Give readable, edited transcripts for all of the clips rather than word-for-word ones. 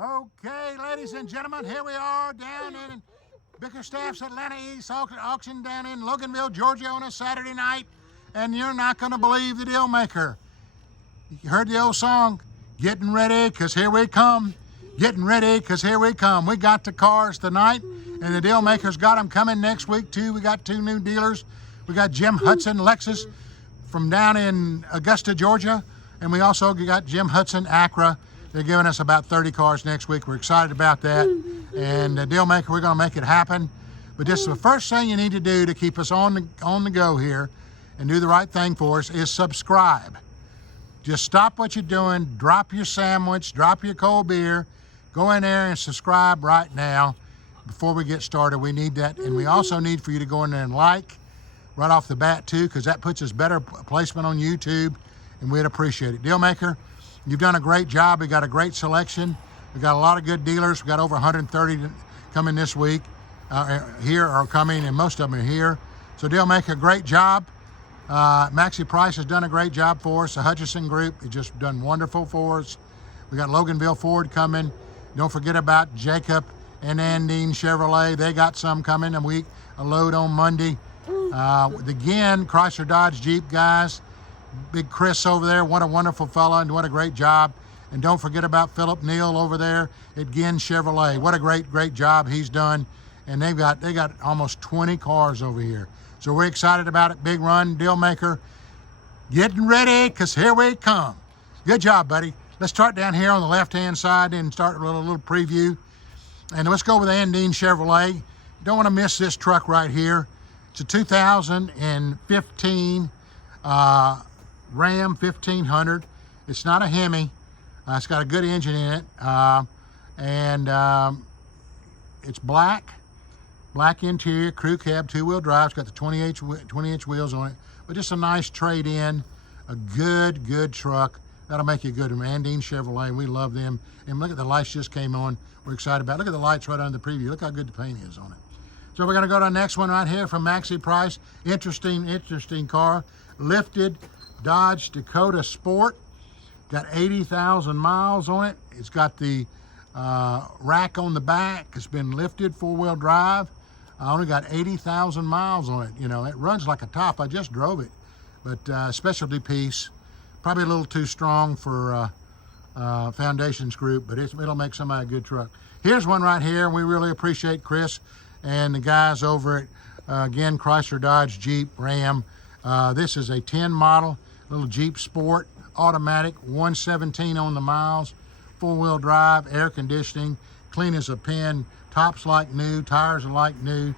Okay, ladies and gentlemen, here we are down in Bickerstaff's Atlanta East auction down in Loganville, Georgia on a Saturday night, and you're not going to believe the DealMaker. You heard the old song, getting ready because here we come, getting ready because here we come. We got the cars tonight, and the DealMaker's got them coming next week too. We got two new dealers. We got Jim Hudson Lexus from down in Augusta, Georgia, and we also got Jim Hudson Acura. They're giving us about 30 cars next week. We're excited about that. And DealMaker, we're going to make it happen. But this is the first thing you need to do to keep us on the go here and do the right thing for us is subscribe. Just stop what you're doing, drop your sandwich, drop your cold beer, go in there and subscribe right now before we get started. We need that. And we also need for you to go in there and like right off the bat too, because that puts us better placement on YouTube, and we'd appreciate it. DealMaker, you've done a great job. We got a great selection. We got a lot of good dealers. We got over 130 coming this week here are coming, and most of them are here. So DealMaker, great job. MAXIE Price has done a great job for us. The Hutchinson Group has just done wonderful for us. We got Loganville Ford coming. Don't forget about Jacob and ANDEAN Chevrolet. They got some coming a week, a load on Monday. The Ginn Chrysler Dodge Jeep guys. Big Chris over there, what a wonderful fella and what a great job. And don't forget about Philip Neal over there at Ginn Chevrolet. What a great job he's done. And they got almost 20 cars over here. So we're excited about it. Big run, DealMaker. Getting ready, because here we come. Good job, buddy. Let's start down here on the left-hand side and start with a little preview. And let's go with ANDEAN Chevrolet. You don't want to miss this truck right here. It's a 2015 Ram 1500. It's not a Hemi. It's got a good engine in it, and it's black interior, crew cab, two-wheel drive. It's got the 20-inch wheels on it, but just a nice trade-in, a good truck. That'll make you good. ANDEAN Chevrolet, we love them. And look at the lights just came on. We're excited about it. Look at the lights right under the preview. Look how good the paint is on it. So we're gonna go to the next one right here from MAXIE Price. Interesting car. Lifted Dodge Dakota Sport. Got 80,000 miles on it. It's got the rack on the back. It's been lifted, four-wheel drive. I only got 80,000 miles on it. You know, it runs like a top. I just drove it, but specialty piece. Probably a little too strong for Foundations Group, but it'll make somebody a good truck. Here's one right here, and we really appreciate Chris and the guys over at, again, Chrysler Dodge Jeep Ram. This is a 10 model, little Jeep Sport, automatic, 117 on the miles, four-wheel drive, air conditioning, clean as a pin, tops like new, tires are like new.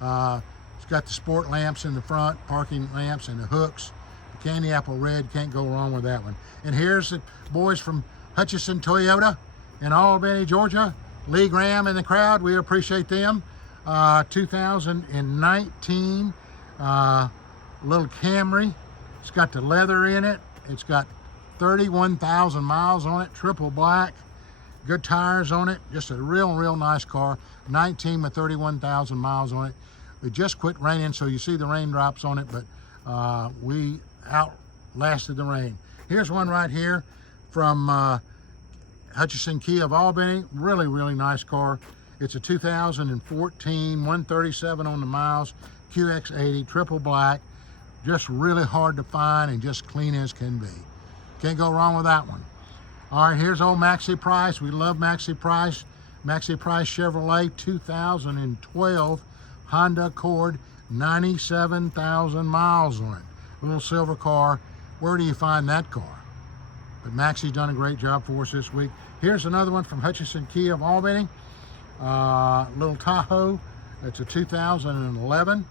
It's got the sport lamps in the front, parking lamps and the hooks. The candy apple red, can't go wrong with that one. And here's the boys from Hutchinson Toyota in Albany, Georgia. Lee Graham in the crowd, we appreciate them. 2019 little Camry. It's got the leather in it. It's got 31,000 miles on it, triple black, good tires on it, just a real nice car. 19 with 31,000 miles on it. It just quit raining, so you see the raindrops on it, but we outlasted the rain. Here's one right here from Hutchinson Kia of Albany. Really nice car. It's a 2014, 137 on the miles, QX80, triple black. Just really hard to find and just clean as can be. Can't go wrong with that one. All right, here's old MAXIE Price. We love MAXIE Price. MAXIE Price Chevrolet 2012 Honda Accord, 97,000 miles on it. A little silver car. Where do you find that car? But MAXIE's done a great job for us this week. Here's another one from Hutchinson Kia of Albany. Little Tahoe. It's a 2011.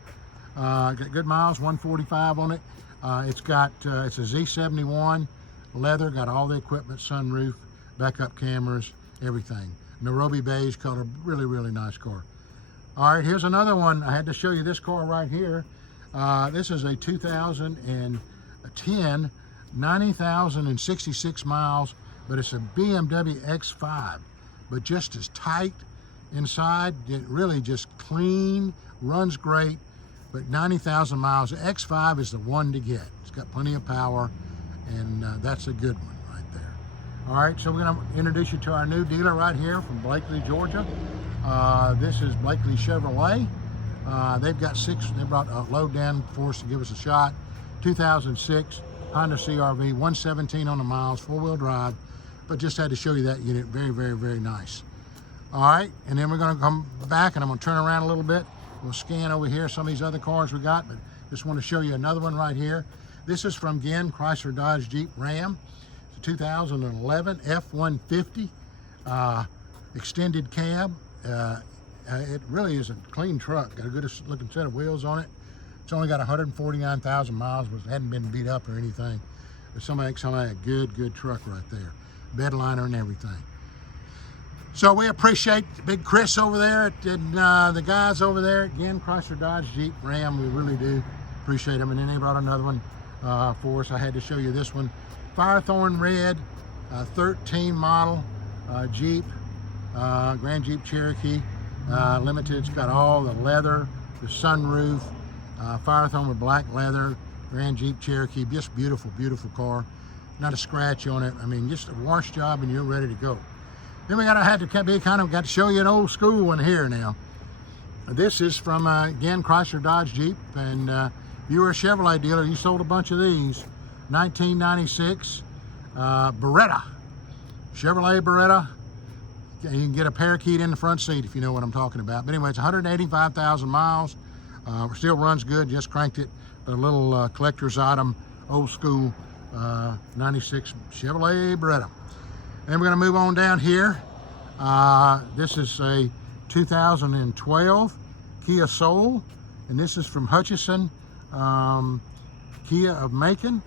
Got good miles, 145 on it. It's a Z71 leather, got all the equipment, sunroof, backup cameras, everything. Nairobi beige color, really nice car. All right, here's another one. I had to show you this car right here. This is a 2010, 90,066 miles, but it's a BMW X5, but just as tight inside, it really just clean, runs great. But 90,000 miles, the X5 is the one to get. It's got plenty of power, and that's a good one right there. All right, so we're going to introduce you to our new dealer right here from Wkly, Georgia. This is Wkly Chevrolet. They've got they brought a load down for us to give us a shot. 2006 Honda CR-V, 117 on the miles, four-wheel drive, but just had to show you that unit. Very, very, very nice. All right, and then we're going to come back and I'm going to turn around a little bit. We'll scan over here some of these other cars we got, but just want to show you another one right here. This is from Ginn Chrysler Dodge Jeep Ram. 2011 F-150 extended cab. It really is a clean truck. Got a good looking set of wheels on it. It's only got 149,000 miles, but it hadn't been beat up or anything. But somebody a good truck right there. Bed liner and everything. So we appreciate Big Chris over there and the guys over there at Ginn Chrysler Dodge Jeep Ram. We really do appreciate them. And then they brought another one for us. I had to show you this one. Firethorn Red, 13 model Jeep, Grand Jeep Cherokee Limited. It's got all the leather, the sunroof, Firethorn with black leather, Grand Jeep Cherokee. Just beautiful, beautiful car. Not a scratch on it. I mean, just a wash job and you're ready to go. Then we got to show you an old school one here now. This is from Ginn Chrysler Dodge Jeep, and if you were a Chevrolet dealer, you sold a bunch of these. 1996 Beretta, Chevrolet Beretta. You can get a parakeet in the front seat if you know what I'm talking about. But anyway, it's 185,000 miles. Still runs good, just cranked it. But a little collector's item, old school 96 Chevrolet Beretta. Then we're going to move on down here. This is a 2012 Kia Soul, and this is from Hutchinson, Kia of Macon.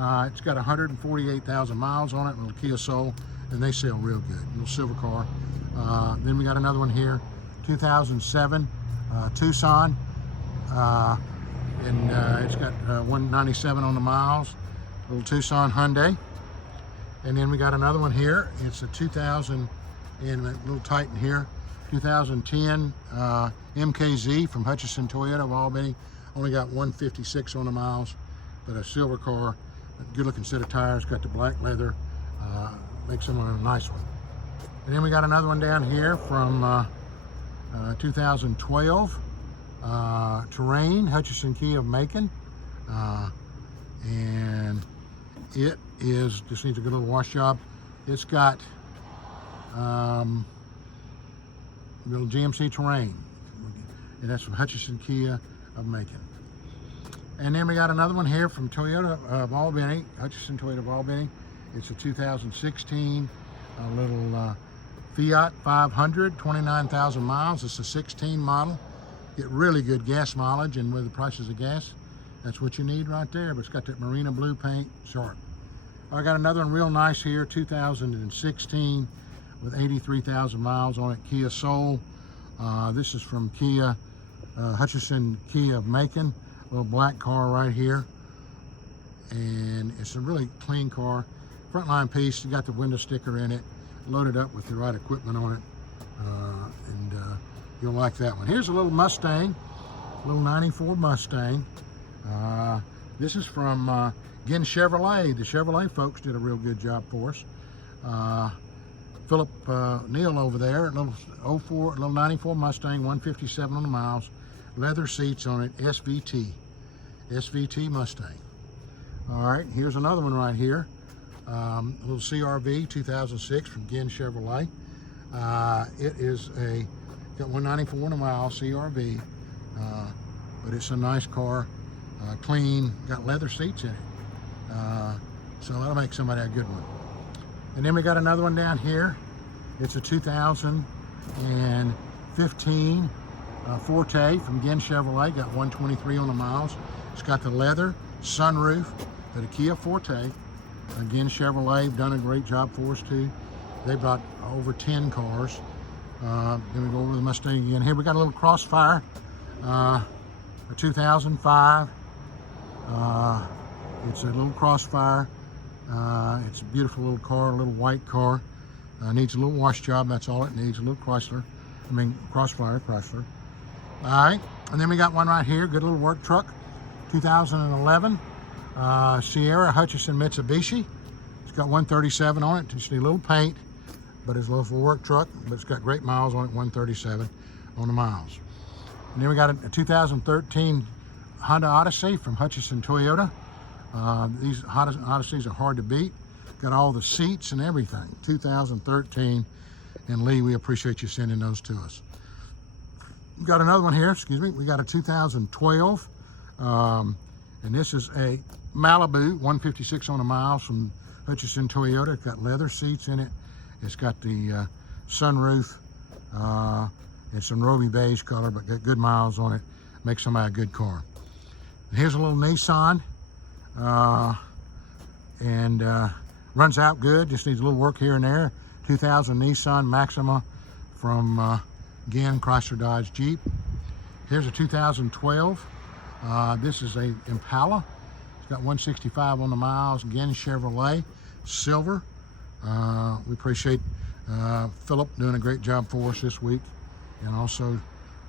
It's got 148,000 miles on it, little Kia Soul, and they sell real good. Little silver car. Then we got another one here, 2007 Tucson, and it's got 197 on the miles. Little Tucson Hyundai. And then we got another one here. It's a 2000, and a little Titan here, 2010 MKZ from Hutchinson Toyota of Albany. Only got 156 on the miles, but a silver car. Good looking set of tires, got the black leather, makes them a nice one. And then we got another one down here from 2012 Terrain, Hutchinson Kia of Macon. And it just needs a good little wash job. It's got little GMC Terrain, and that's from Hutchinson Kia of Macon. And then we got another one here from Toyota of Albany, Hutchinson Toyota of Albany. It's a 2016 little Fiat 500, 29,000 miles. It's a 16 model. Get really good gas mileage, and with the prices of gas, that's what you need right there. But it's got that marina blue paint, sharp. I got another one real nice here, 2016 with 83,000 miles on it, Kia Soul. This is from Kia, Hutchinson Kia of Macon. Little black car right here, and it's a really clean car. Frontline piece, you got the window sticker in it, loaded up with the right equipment on it, and you'll like that one. Here's a little Mustang, little 94 Mustang. This is from Ginn Chevrolet. The Chevrolet folks did a real good job for us. Philip Neal over there, little 94 Mustang, 157 on the miles. Leather seats on it, SVT Mustang. All right, here's another one right here. A little CR-V 2006 from Ginn Chevrolet. It is got 194 on a mile, CR-V, but it's a nice car, clean, got leather seats in it. So that'll make somebody a good one. And then we got another one down here. It's a 2015 Forte from Ginn Chevrolet, got 123 on the miles. It's got the leather, sunroof, but a Kia Forte. Ginn Chevrolet done a great job for us too. They brought over 10 cars. Then we go over the Mustang again. Here we got a little Crossfire, a 2005. It's a little Crossfire. It's a beautiful little car, a little white car. Needs a little wash job, that's all it needs, a little Crossfire Chrysler. All right, and then we got one right here, good little work truck, 2011 Sierra Hutchinson Mitsubishi. It's got 137 on it. Just need a little paint, but it's a little work truck, but it's got great miles on it, 137 on the miles. And then we got a 2013 Honda Odyssey from Hutchinson Toyota. These Honda Odysseys are hard to beat. Got all the seats and everything. 2013. And Lee, we appreciate you sending those to us. We got another one here, excuse me. We got a 2012. And this is a Malibu, 156 on the miles from Hutchinson Toyota. It's got leather seats in it. It's got the sunroof. It's some Roby beige color, but got good miles on it. Makes somebody a good car. And here's a little Nissan. Runs out good, just needs a little work here and there. 2000 Nissan Maxima from Ginn Chrysler Dodge Jeep. Here's a 2012. This is a Impala. It's got 165 on the miles. Ginn Chevrolet, silver. We appreciate Philip doing a great job for us this week, and also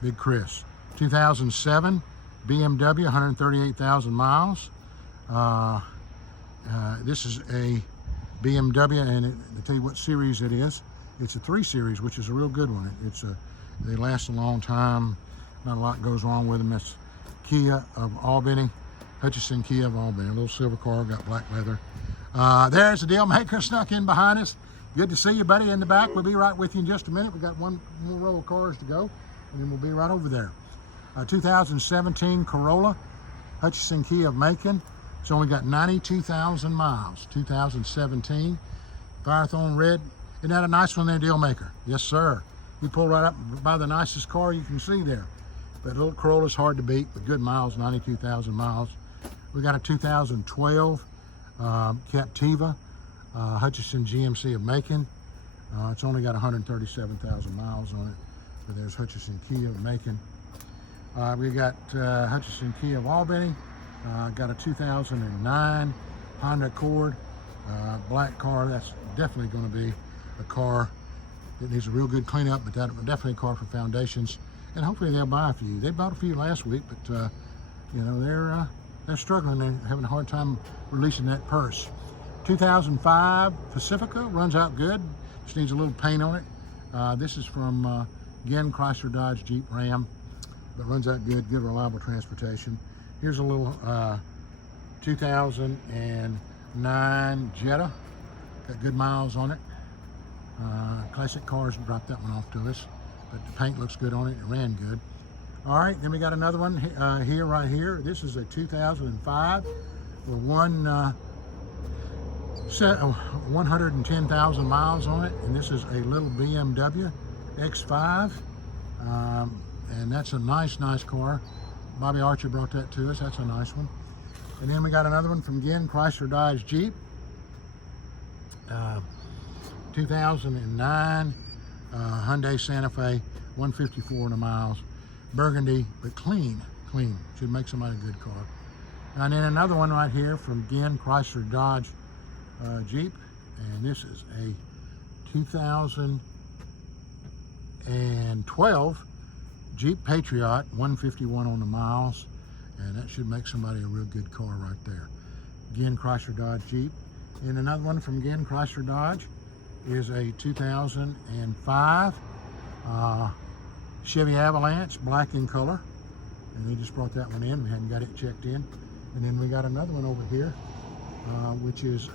Big Chris. 2007 BMW, 138,000 miles. This is a BMW, and I'll tell you what series it is. It's a 3 Series, which is a real good one. They last a long time. Not a lot goes wrong with them. It's Kia of Albany, Hutchinson Kia of Albany. A little silver car, got black leather. There's the DealMaker snuck in behind us. Good to see you, buddy, in the back. We'll be right with you in just a minute. We got one more row of cars to go, and then we'll be right over there. 2017 Corolla, Hutchinson Kia of Macon. It's only got 92,000 miles. 2017 Firethorn red. Isn't that a nice one there, DealMaker? Yes, sir. You pull right up by the nicest car you can see there. But little Corolla's hard to beat, but good miles, 92,000 miles. We got a 2012 Captiva, Hutchinson GMC of Macon. It's only got 137,000 miles on it. But there's Hutchinson Kia of Macon. We got Hutchinson Kia of Albany. Got a 2009 Honda Accord, black car. That's definitely going to be a car that needs a real good cleanup, but that's definitely a car for foundations. And hopefully they'll buy a few. They bought a few last week, but you know, they're struggling. They're having a hard time releasing that purse. 2005 Pacifica runs out good. Just needs a little paint on it. This is from Ginn Chrysler Dodge Jeep Ram, but runs out good reliable transportation. Here's a little 2009 Jetta. Got good miles on it. Classic cars dropped that one off to us, but the paint looks good on it. It ran good. All right, then we got another one right here. This is a 2005 with 110,000 miles on it, and this is a little BMW X5, and that's a nice car. Bobby Archer brought that to us. That's a nice one. And then we got another one from Ginn Chrysler Dodge Jeep. 2009 Hyundai Santa Fe, 154 on the miles. Burgundy, but clean. Should make somebody a good car. And then another one right here from Ginn Chrysler Dodge Jeep. And this is a 2012 Jeep Patriot, 151 on the miles, and that should make somebody a real good car right there. Ginn Chrysler Dodge Jeep. And another one from Ginn Chrysler Dodge is a 2005 Chevy Avalanche, black in color. And they just brought that one in. We hadn't got it checked in. And then we got another one over here, which is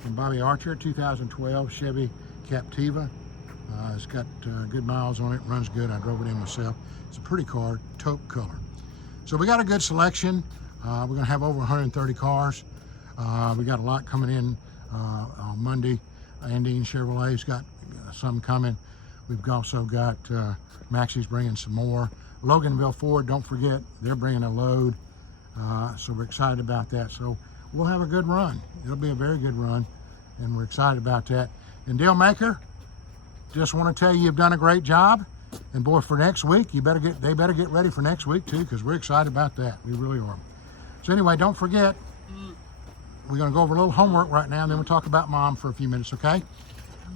from Bobby Archer, 2012 Chevy Captiva. It's got good miles on it, runs good. I drove it in myself. It's a pretty car, taupe color. So we got a good selection. We're gonna have over 130 cars. We got a lot coming in on Monday. ANDEAN Chevrolet's got some coming. We've also got MAXIE's bringing some more. Loganville Ford, don't forget, they're bringing a load. So we're excited about that. So we'll have a good run. It'll be a very good run, and we're excited about that. And DealMaker, just want to tell you, you've done a great job. And boy, for next week, they better get ready for next week too, because we're excited about that. We really are. So anyway, don't forget, we're going to go over a little homework right now, and then we'll talk about Mom for a few minutes, okay?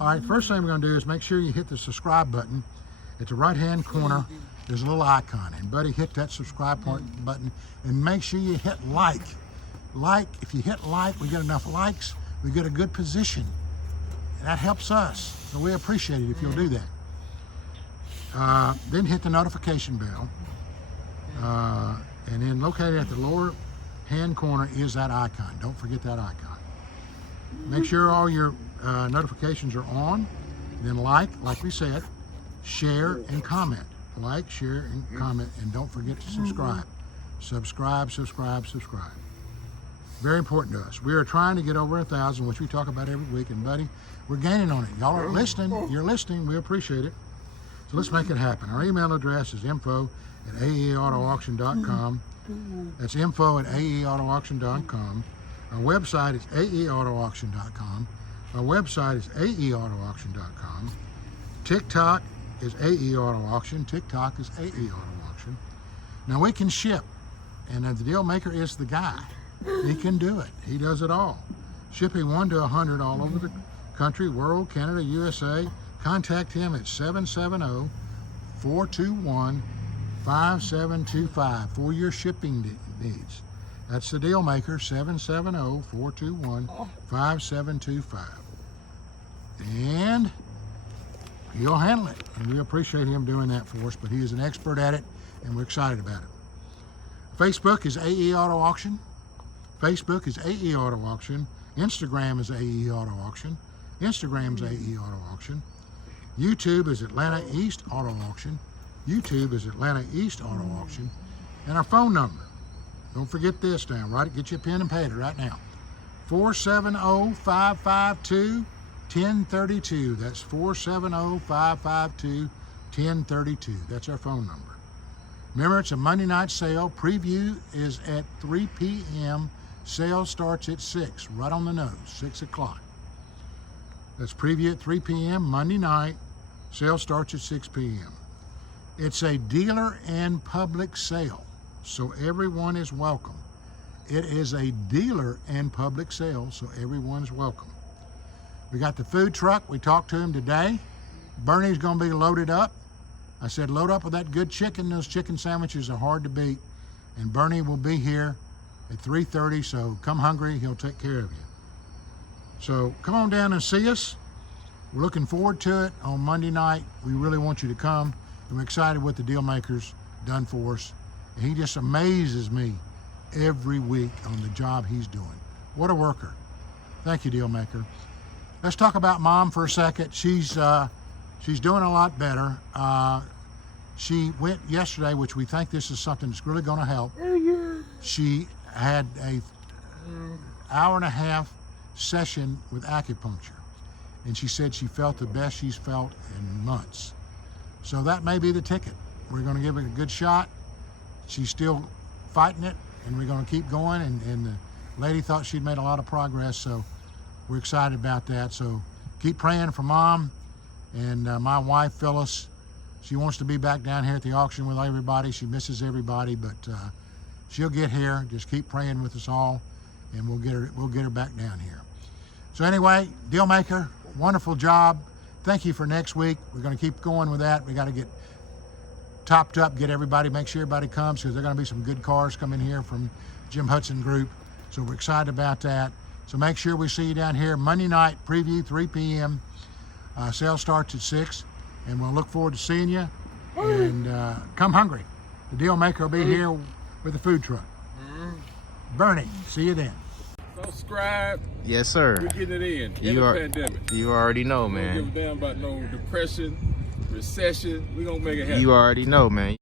All right, first thing we're going to do is make sure you hit the subscribe button. At the right-hand corner, there's a little icon. And buddy, hit that subscribe button, and make sure you hit like. If you hit like, we get enough likes, we get a good position. And that helps us. So we appreciate it if you'll do that. Then hit the notification bell. And then located at the lower hand corner is that icon. Don't forget that icon. Make sure all your notifications are on. Then like we said, share and comment. Like, share, and comment. And don't forget to subscribe. Subscribe, subscribe, subscribe. Very important to us. We are trying to get over 1,000, which we talk about every week. And buddy, we're gaining on it. Y'all are listening. You're listening. We appreciate it. So let's make it happen. Our email address is info@aeautoauction.com. That's info@aeautoauction.com. Our website is aeautoauction.com. Our website is aeautoauction.com. TikTok is aeautoauction. TikTok is aeautoauction. Now we can ship, and the DealMaker is the guy. He can do it. He does it all. Shipping 1 to 100 all over the country, world, Canada, USA. Contact him at 770-421-5725 for your shipping needs. That's the DealMaker, 770-421-5725. And he'll handle it. And we appreciate him doing that for us, but he is an expert at it, and we're excited about it. Facebook is AE Auto Auction. Facebook is AE Auto Auction. Instagram is AE Auto Auction. Instagram's AE Auto Auction. YouTube is Atlanta East Auto Auction. YouTube is Atlanta East Auto Auction. And our phone number, don't forget this down, write it, get you a pen and pad it right now. 470-552-1032. That's 470-552-1032. That's our phone number. Remember, it's a Monday night sale. Preview is at 3 p.m. Sale starts at 6, right on the nose, 6 o'clock. That's preview at 3 p.m. Monday night. Sale starts at 6 p.m. It's a dealer and public sale, so everyone is welcome. It is a dealer and public sale, so everyone's welcome. We got the food truck. We talked to him today. Bernie's going to be loaded up. I said, load up with that good chicken. Those chicken sandwiches are hard to beat. And Bernie will be here at 3:30, so come hungry. He'll take care of you. So come on down and see us. We're looking forward to it on Monday night. We really want you to come. And we're excited what the DealMaker's done for us. And he just amazes me every week on the job he's doing. What a worker. Thank you, DealMaker. Let's talk about Mom for a second. She's doing a lot better. She went yesterday, which we think this is something that's really going to help. She had a hour-and-a-half session with acupuncture, and she said she felt the best she's felt in months. So that may be the ticket. We're going to give it a good shot. She's still fighting it, and we're going to keep going, and the lady thought she'd made a lot of progress, so we're excited about that. So keep praying for Mom. And my wife, Phyllis, she wants to be back down here at the auction with everybody. She misses everybody, but she'll get here. Just keep praying with us all, and we'll get her back down here. So anyway, DealMaker, wonderful job. Thank you for next week. We're going to keep going with that. We got to get topped up, get everybody, make sure everybody comes, because there are going to be some good cars coming here from Jim Hudson Group. So we're excited about that. So make sure we see you down here Monday night, preview, 3 p.m. Sale starts at 6, and we'll look forward to seeing you. And come hungry. The DealMaker will be here with the food truck. Bernie, see you then. Subscribe. Yes, sir. We're getting it in the pandemic. You already know, man. We don't give a damn about no depression, recession. We're going to make it happen. You already know, man.